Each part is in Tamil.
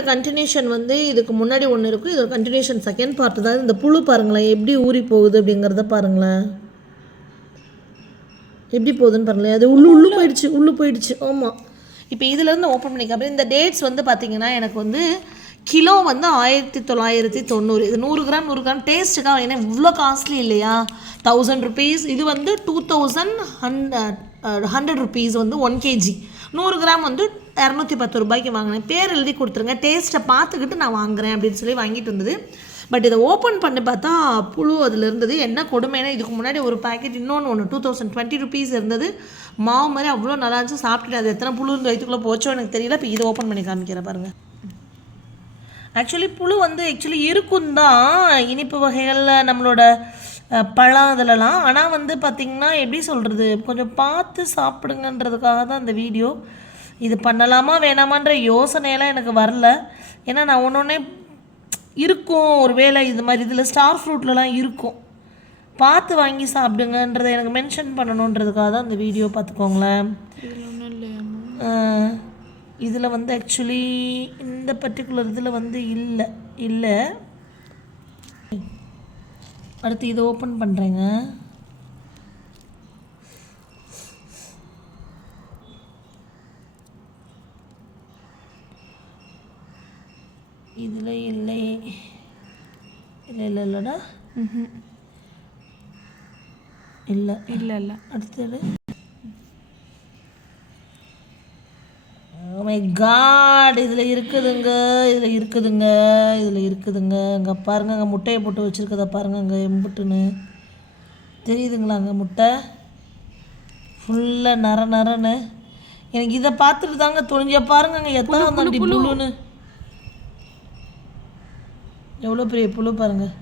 வீடியோட கண்டினியூஷன் வந்து இதுக்கு முன்னாடி ஒன்று இருக்கும் இதோட கண்டினியூஷன் செகண்ட் பார்ட் தான் இந்த புழு பாருங்களேன் எப்படி ஊறி போகுது அப்படிங்கிறத பாருங்களேன். எப்படி போகுதுன்னு பாருங்களேன். அது உள்ளு உள்ளு போயிடுச்சு உள்ளு போயிடுச்சு. ஆமாம் இப்போ இதுலேருந்து ஓப்பன் பண்ணிக்க. அப்புறம் இந்த டேட்ஸ் வந்து பார்த்தீங்கன்னா எனக்கு வந்து கிலோ வந்து ஆயிரத்தி தொள்ளாயிரத்தி தொண்ணூறு. இது நூறு கிராம் நூறு கிராம். டேஸ்ட்டுக்காக ஏன்னா இவ்வளோ காஸ்ட்லி இல்லையா? தௌசண்ட் ருபீஸ் இது வந்து two thousand hundred hundred rupees வந்து ஒன் கேஜி நூறு கிராம் வந்து இரநூத்தி பத்து ரூபாய்க்கு வாங்கினேன். பேர் எழுதி கொடுத்துருங்க. டேஸ்ட்டை பார்த்துக்கிட்டு நான் வாங்குறேன் அப்படின்னு சொல்லி வாங்கிட்டு வந்தது. பட் இதை ஓப்பன் பண்ணி பார்த்தா புழு அதில் இருந்தது. என்ன கொடுமைனா இதுக்கு முன்னாடி ஒரு பேக்கெட் இன்னொன்று ஒன்று டூ தௌசண்ட் டுவெண்ட்டி ருபீஸ் இருந்தது. மாவு மாதிரி அவ்வளோ நல்லா இருந்துச்சு. சாப்பிட்டுட்டு அது எத்தனை புழு இருந்து வயிற்றுக்குள்ளே போச்சோ எனக்கு தெரியல. இப்போ இதை ஓப்பன் பண்ணி காமிக்கிறேன் பாருங்கள் ஆக்சுவலி புழு வந்து ஆக்சுவலி இருக்கும் தான். இனிப்பு வகைகளில் நம்மளோட பழம் அதிலலாம். ஆனால் வந்து பார்த்திங்கன்னா எப்படி சொல்கிறது கொஞ்சம் பார்த்து சாப்பிடுங்கன்றதுக்காக தான் இந்த வீடியோ இது பண்ணலாமா வேணாமான்ற யோசனையெல்லாம் எனக்கு வரல. ஏன்னா நான் ஒன்று ஒன்றே இருக்கும். ஒரு வேளை இது மாதிரி இதில் ஸ்டார் ஃப்ரூட்லலாம் இருக்கும். பார்த்து வாங்கி சாப்பிடுங்கன்றதை எனக்கு மென்ஷன் பண்ணணுன்றதுக்காக தான் இந்த வீடியோ பார்த்துக்கோங்களேன். இதில் வந்து ஆக்சுவலி இந்த பர்டிகுலர் இதில் வந்து இல்லை. இல்லை. அடுத்து இதை ஓப்பன் பண்ணுறேங்க இதில் இல்லை. இல்லை இல்லை இல்லைடா. இல்லை. இல்லை இல்லை. அடுத்தது மை காட் இதில் இருக்குதுங்க இதில் இருக்குதுங்க இதில் இருக்குதுங்க. இங்கே பாருங்க அங்கே முட்டையை போட்டு வச்சுருக்கத பாருங்க அங்கே எம்புட்டுன்னு. தெரியுதுங்களா அங்கே முட்டை? ஃபுல்லாக நர நரன்னு. எனக்கு இதை பார்த்துட்டு தாங்க துணிஞ்ச பாருங்க அங்கே எத்தனை வந்தாண்டி புழுன்னு. எவ்வளோ பெரிய புழு பாருங்கள்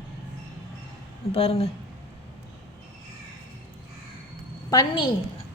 பாருங்கள் பன்னி.